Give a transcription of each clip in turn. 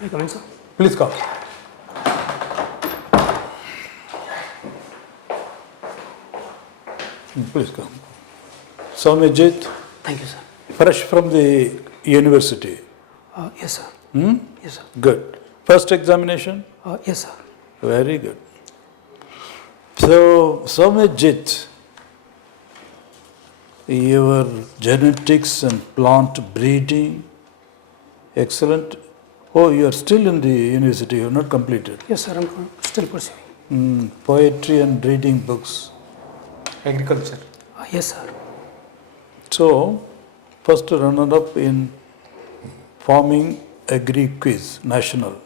May I come in, sir? Please come. Please come. SOUMYAJIT, Thank you, sir. fresh from the university. Yes, sir. Yes, sir. Good. First examination? Yes, sir. Very good. So, SOUMYAJIT, your genetics and plant breeding, excellent. Oh, you are still in the university, you have not completed. Yes, sir. I'm still pursuing. Poetry and reading books. Agriculture. Yes, sir. So, first runner-up in farming agri quiz, national.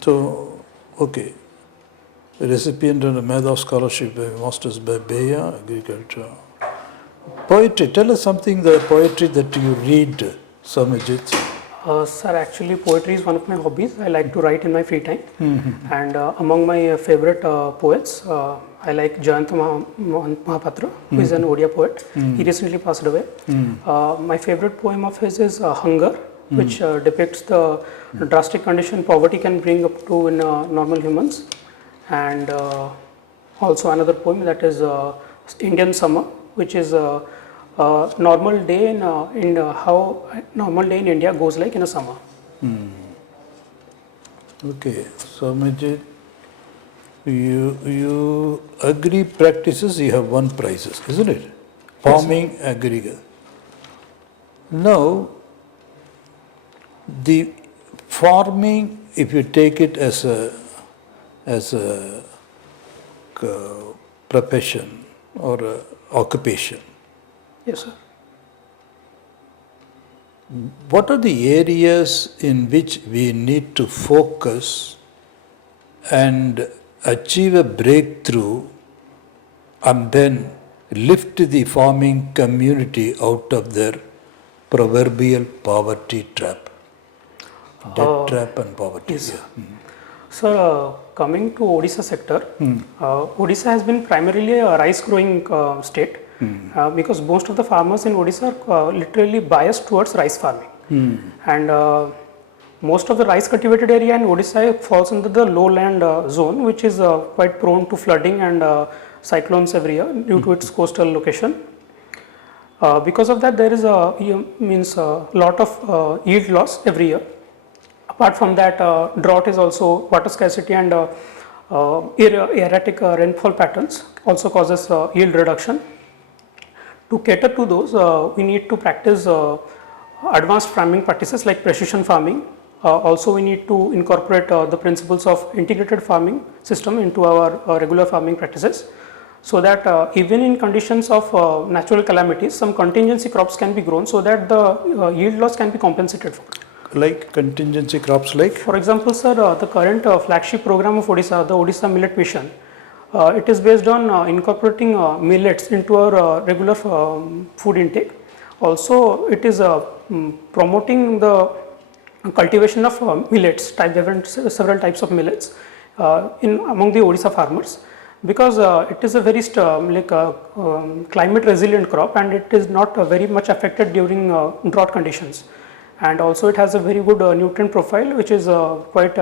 So, okay. Recipient of the Medha Scholarship by Masters by Beya, Agriculture. Poetry, tell us something, the poetry that you read, SOUMYAJIT. Sir, actually poetry is one of my hobbies. I like to write in my free time. And among my favorite poets, I like Jayanta Mahapatra, who is an Odia poet. He recently passed away. My favorite poem of his is Hunger, which depicts the drastic condition poverty can bring up to in normal humans. And also another poem that is Indian Summer, which is normal day in how normal day in India goes like in a summer. Okay, SOUMYAJIT, you agri practices, you have won prizes, isn't it? Farming, agri. Now, the farming, if you take it as a profession or a occupation, Yes, sir. what are the areas in which we need to focus and achieve a breakthrough and then lift the farming community out of their proverbial poverty trap? Debt trap and poverty. Yes. Yeah. So, coming to Odisha sector, Odisha has been primarily a rice growing state because most of the farmers in Odisha are literally biased towards rice farming. And most of the rice cultivated area in Odisha falls under the lowland zone, which is quite prone to flooding and cyclones every year due to its coastal location. Because of that, there is a lot of yield loss every year. Apart from that, drought is also water scarcity and erratic rainfall patterns also causes yield reduction. To cater to those, we need to practice advanced farming practices like precision farming. Also, we need to incorporate the principles of integrated farming system into our regular farming practices, so that even in conditions of natural calamities, some contingency crops can be grown so that the yield loss can be compensated for. Like contingency crops like? For example, sir, the current flagship program of Odisha, the Odisha Millet Mission, it is based on incorporating millets into our regular food intake. Also, it is promoting the cultivation of millets, several types of millets among the Odisha farmers, because it is a very climate resilient crop and it is not very much affected during drought conditions. And also it has a very good nutrient profile, which is quite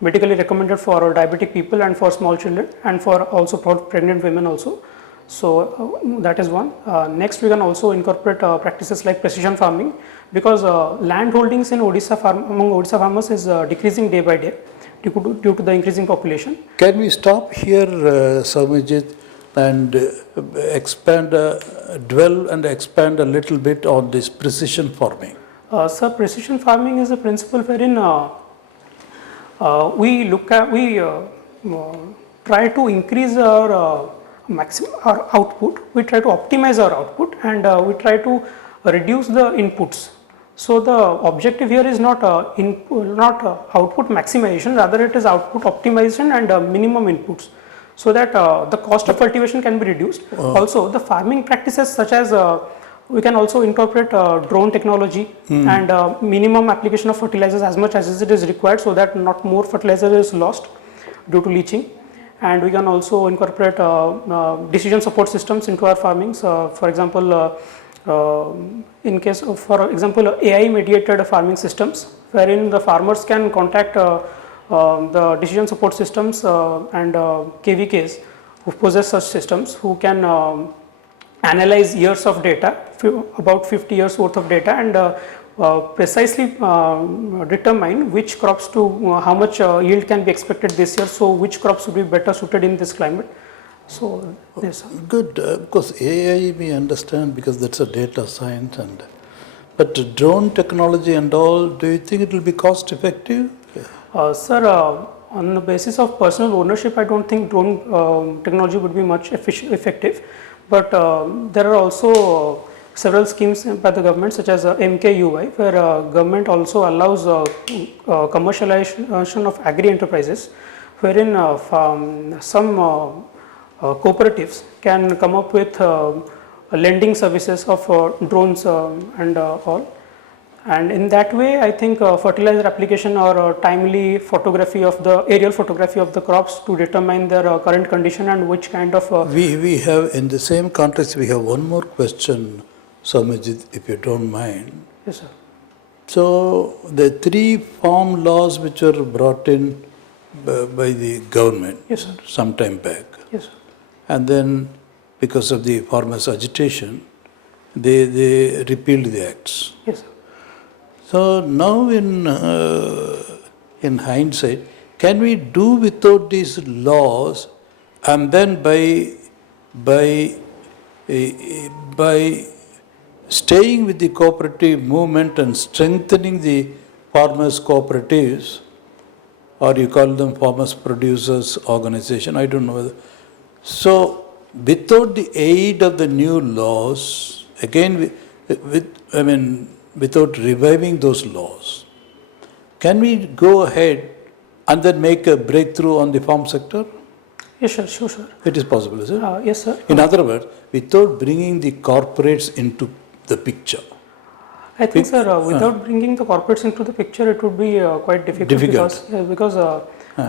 medically recommended for diabetic people and for small children and for also for pregnant women also. So that is one. Next, we can also incorporate practices like precision farming, because land holdings in Odisha among Odisha farmers is decreasing day by day due to the increasing population. Can we stop here, SOUMYAJIT, and dwell and expand a little bit on this precision farming? Sir, precision farming is a principle wherein we try to increase our output, we try to optimize our output, and we try to reduce the inputs. So the objective here is not output maximization, rather it is output optimization and minimum inputs, so that the cost of cultivation can be reduced. Also, the farming practices such as we can also incorporate drone technology and minimum application of fertilizers as much as it is required, so that not more fertilizer is lost due to leaching. And we can also incorporate decision support systems into our farmings. For example, in case of, for example, AI mediated farming systems, wherein the farmers can contact the decision support systems and KVKs who possess such systems, who can analyze years of data, about 50 years worth of data, and precisely determine which crops to how much yield can be expected this year, so which crops would be better suited in this climate. So yes, sir. Good, because AI we understand because that's a data science, but drone technology and all, do you think it will be cost effective? Sir, on the basis of personal ownership, I don't think drone technology would be much effective, but there are also several schemes by the government, such as MKUI, where government also allows commercialization of agri enterprises, wherein some cooperatives can come up with lending services of drones and all. And in that way, I think fertilizer application or timely photography of the aerial photography of the crops to determine their current condition and which kind of. We have, in the same context, we have one more question, SOUMYAJIT, if you don't mind. Yes, sir. So, the 3 farm laws which were brought in by the government Yes, sir. some time back, Yes, sir. and then because of the farmers' agitation, they repealed the acts. Yes, sir. So now in hindsight, can we do without these laws, and then by staying with the cooperative movement and strengthening the farmers' cooperatives, or you call them farmers producers organization, I don't know whether. So without the aid of the new laws, again without reviving those laws, can we go ahead and then make a breakthrough on the farm sector? Yes, sir. Sure, sir. It is possible, is it? Yes, sir. In other words, without bringing the corporates into the picture. I think, sir, without bringing the corporates into the picture, it would be quite difficult. Because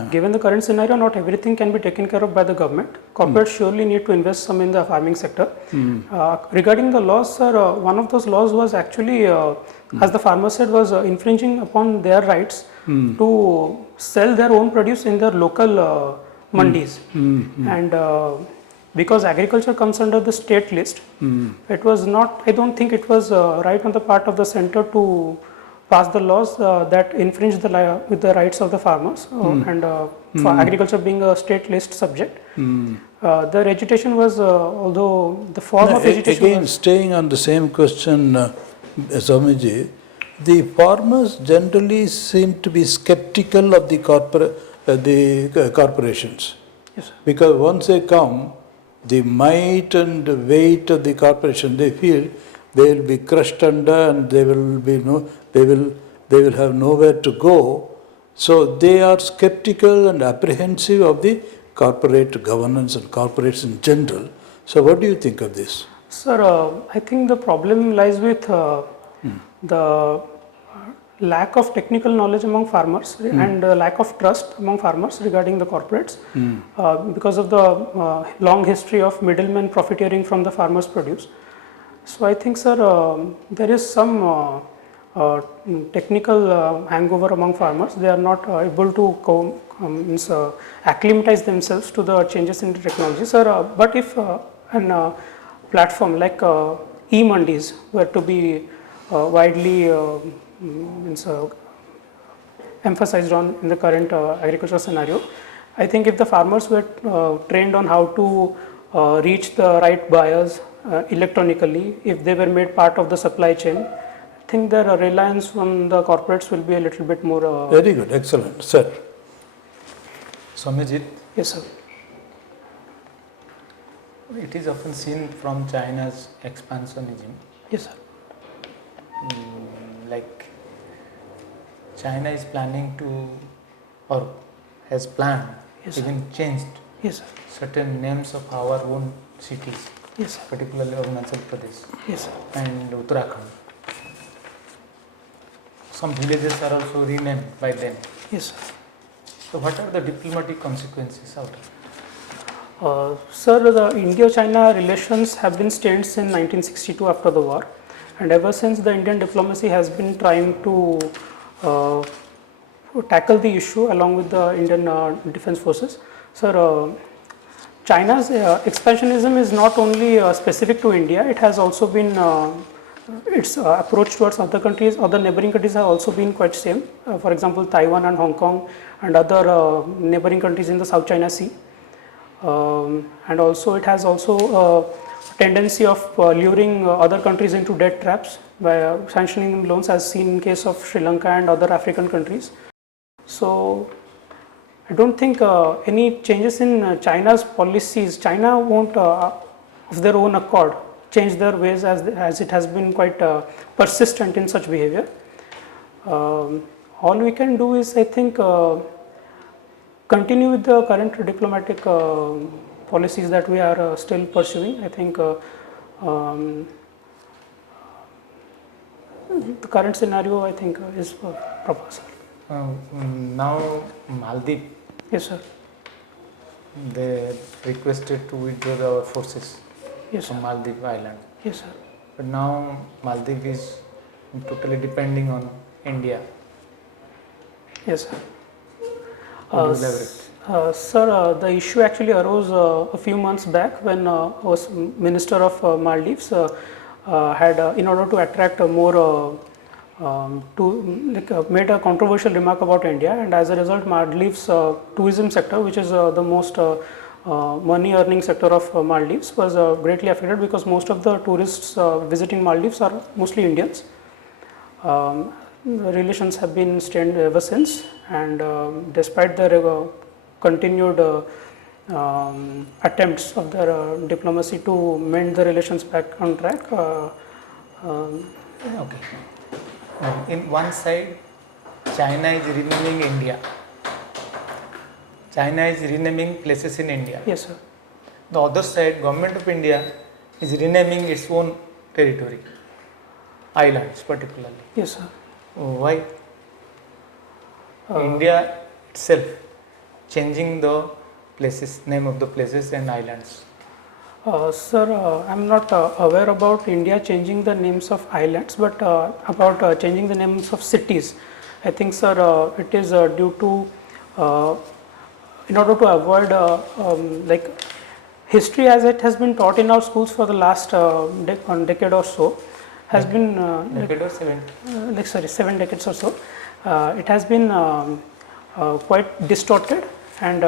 given the current scenario, not everything can be taken care of by the government. Corporates surely need to invest some in the farming sector. Regarding the laws, sir, one of those laws was actually, as the farmer said, was infringing upon their rights to sell their own produce in their local mandis. And because agriculture comes under the state list, it was not, I don't think it was right on the part of the center to pass the laws that infringe with the rights of the farmers, and for agriculture being a state list subject. Their agitation was, although the form of agitation again, staying on the same question, Swamiji, the farmers generally seem to be skeptical of the corporations. Yes, sir. Because once they come, the might and weight of the corporation, they feel they will be crushed under, and they will have nowhere to go. So they are skeptical and apprehensive of the corporate governance and corporates in general. So what do you think of this? Sir, I think the problem lies with the lack of technical knowledge among farmers and lack of trust among farmers regarding the corporates, because of the long history of middlemen profiteering from the farmers' produce. So I think, sir, there is some technical hangover among farmers. They are not able to acclimatize themselves to the changes in the technology, sir. But if a platform like e-mandis were to be widely emphasized on in the current agricultural scenario, I think if the farmers were trained on how to reach the right buyers electronically, if they were made part of the supply chain, I think their reliance on the corporates will be a little bit more. Very good, excellent, sir. SOUMYAJIT, Yes, sir. it is often seen from China's expansionism, Yes, sir. like China is planning to, or has planned, Yes, sir. even changed Yes, sir. certain names of our own cities, Yes, sir. particularly Arunachal Pradesh Yes, sir. and Uttarakhand. Some villages are also renamed by them. Yes, sir. So what are the diplomatic consequences out of it? Sir, the India-China relations have been strained since 1962 after the war, and ever since the Indian diplomacy has been trying to uh, tackle the issue along with the Indian defense forces. Sir, China's expansionism is not only specific to India, it has also been its approach towards other countries, other neighboring countries have also been quite same. For example, Taiwan and Hong Kong and other neighboring countries in the South China Sea. And also it has also a tendency of luring other countries into debt traps by sanctioning loans, as seen in case of Sri Lanka and other African countries. So I don't think any changes in China's policies, China won't of their own accord change their ways, as it has been quite persistent in such behavior. All we can do is, I think, continue with the current diplomatic policies that we are still pursuing. I think the current scenario, I think, is proper, sir. Now Maldives, Yes, sir. they requested to withdraw our forces Yes, sir. from Maldives Island. Yes, sir. But now Maldives is totally depending on India. Yes, sir. Could you elaborate? Sir, the issue actually arose a few months back when was Minister of Maldives had, in order to attract more, made a controversial remark about India, and as a result, Maldives tourism sector, which is the most money earning sector of Maldives, was greatly affected because most of the tourists visiting Maldives are mostly Indians. The relations have been strained ever since, and despite the continued attempts of their diplomacy to mend the relations back on track. Okay. In one side, China is renaming India. China is renaming places in India. Yes, sir. The other side, government of India is renaming its own territory, islands particularly. Yes, sir. Why? India itself changing the places, name of the places and islands. Sir, I am not aware about India changing the names of islands, but about changing the names of cities. I think, sir, it is due to, in order to avoid like history as it has been taught in our schools for the last decade or so, has been Decade or 7 decades or so. It has been quite distorted, and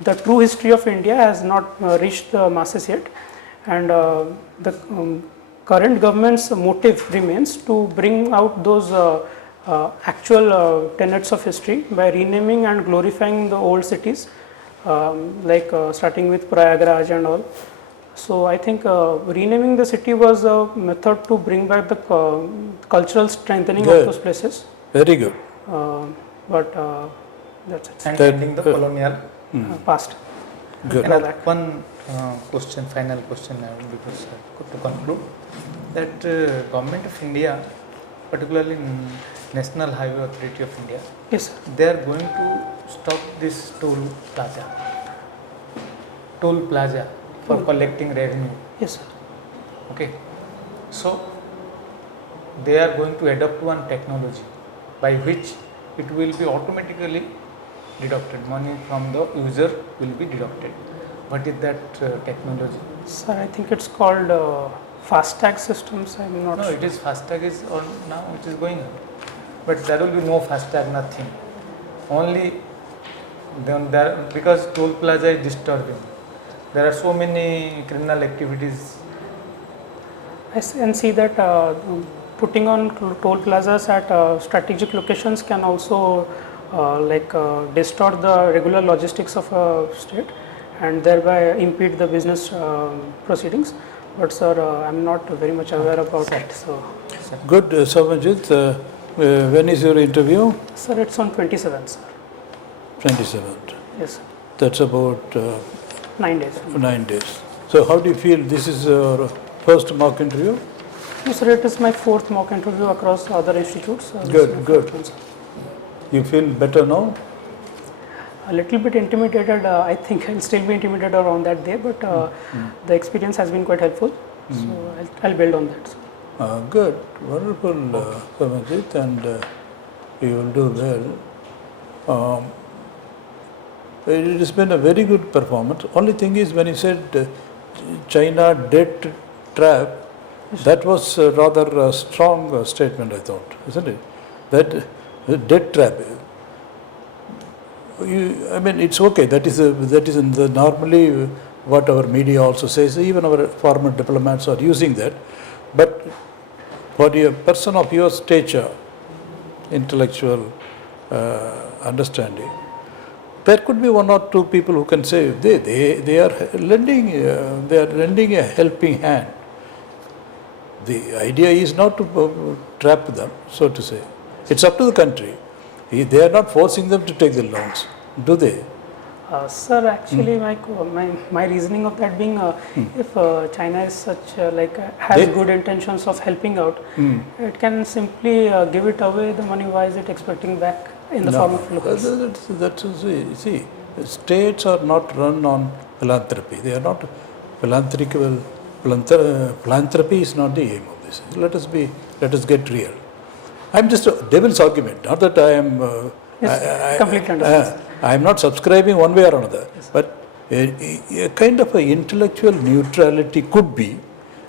the true history of India has not reached the masses yet, and the current government's motive remains to bring out those actual tenets of history by renaming and glorifying the old cities, like starting with Prayagraj and all. So I think renaming the city was a method to bring back the cultural strengthening Good. of those places. Very good. But that's it. and That- ending the colonial. Past. Good. And one question, final question I will because to conclude that government of India, particularly National Highway Authority of India, Yes, sir. they are going to stop this toll plaza for collecting revenue. Yes, sir. Okay, so they are going to adopt one technology by which it will be automatically deducted, money from the user will be deducted. What is that technology? Sir, I think it's called FASTag systems. I'm not No, sure. it is FASTag is on now, it is going on, but there will be no FASTag, nothing. Only then there, because toll plaza is disturbing. There are so many criminal activities. I can see that putting on toll plazas at strategic locations can also distort the regular logistics of a state and thereby impede the business proceedings. But sir, I'm not very much aware about it. So, Good, Soumyajit. When is your interview? sir, it's on 27th, sir. 27th. Yes, sir. That's about 9 days. 9 days. So how do you feel? This is your first mock interview? No, sir, it is my 4th mock interview across other institutes. This is Good, my good. 4th one, sir. You feel better now? A little bit intimidated. I think I'll still be intimidated around that day, but the experience has been quite helpful. So I'll build on that. Good, wonderful, Soumyajit, and you will do well. It has been a very good performance. Only thing is, when you said China debt trap, that was rather a strong statement, I thought, isn't it? That debt trap. I mean, it's okay. That is in the normally what our media also says. Even our former diplomats are using that. But for a person of your stature, intellectual understanding, there could be one or two people who can say they are lending a helping hand. The idea is not to trap them, so to say. It's up to the country. They are not forcing them to take the loans, do they? Sir, actually, my reasoning of that being, if China is such has good intentions of helping out, it can simply give it away the money. Why is it expecting back in the form of loans? See, states are not run on philanthropy. They are not philanthropical. Philanthropy is not the aim of this. Let us get real. I'm just a devil's argument. Not that I am. Completely understand. I am not subscribing one way or another. Yes. But a kind of a intellectual neutrality could be.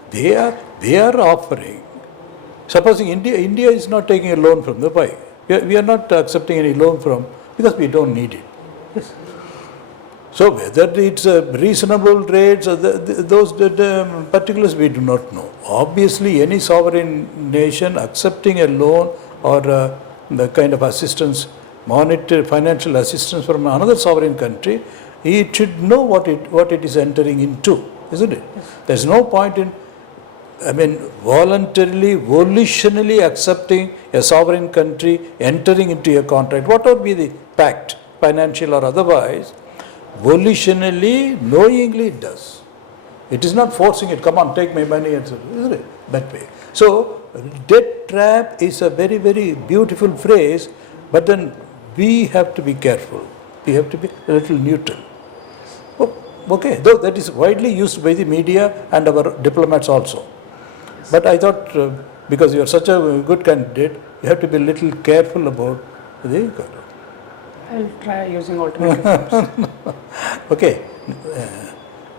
They are offering. Supposing India is not taking a loan from the PAI. We are not accepting any loan from, because we don't need it. Yes. So whether it's a reasonable rates or those particulars, we do not know. Obviously, any sovereign nation accepting a loan or the kind of assistance, monetary financial assistance from another sovereign country, it should know what it is entering into, isn't it? Yes. There's no point in, voluntarily, volitionally accepting a sovereign country entering into a contract, whatever be the pact, financial or otherwise. Volitionally, knowingly it does. It is not forcing it, come on, take my money, and so, isn't it? That way. So, debt trap is a very, very beautiful phrase, but then we have to be careful. We have to be a little neutral. Oh, okay, though that is widely used by the media and our diplomats also. But I thought, because you are such a good candidate, you have to be a little careful about the. I'll try using alternative. Okay,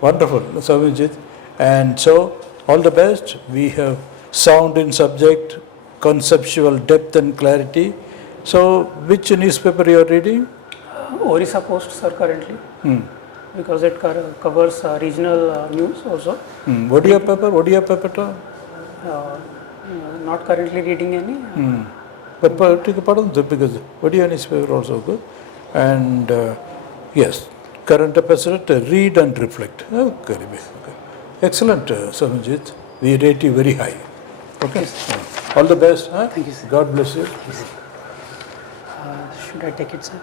wonderful, Soumyajit. And so, all the best. We have sound in subject, conceptual depth and clarity. So, which newspaper you are reading? Odisha Post, sir, currently. Because it covers regional news also. Odia paper? Not currently reading any. But take a part of them, because Odia newspaper also good. And yes, current affairs, read and reflect. Okay. Excellent, Soumyajit. We rate you very high. Okay. Yes. All the best. Thank you, sir. God bless you. Should I take it, sir?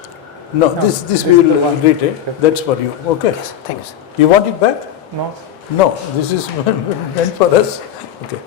No, this we will retain. That's for you. Okay. Yes, thank you, sir. You want it back? No. No, this is meant for us. Okay.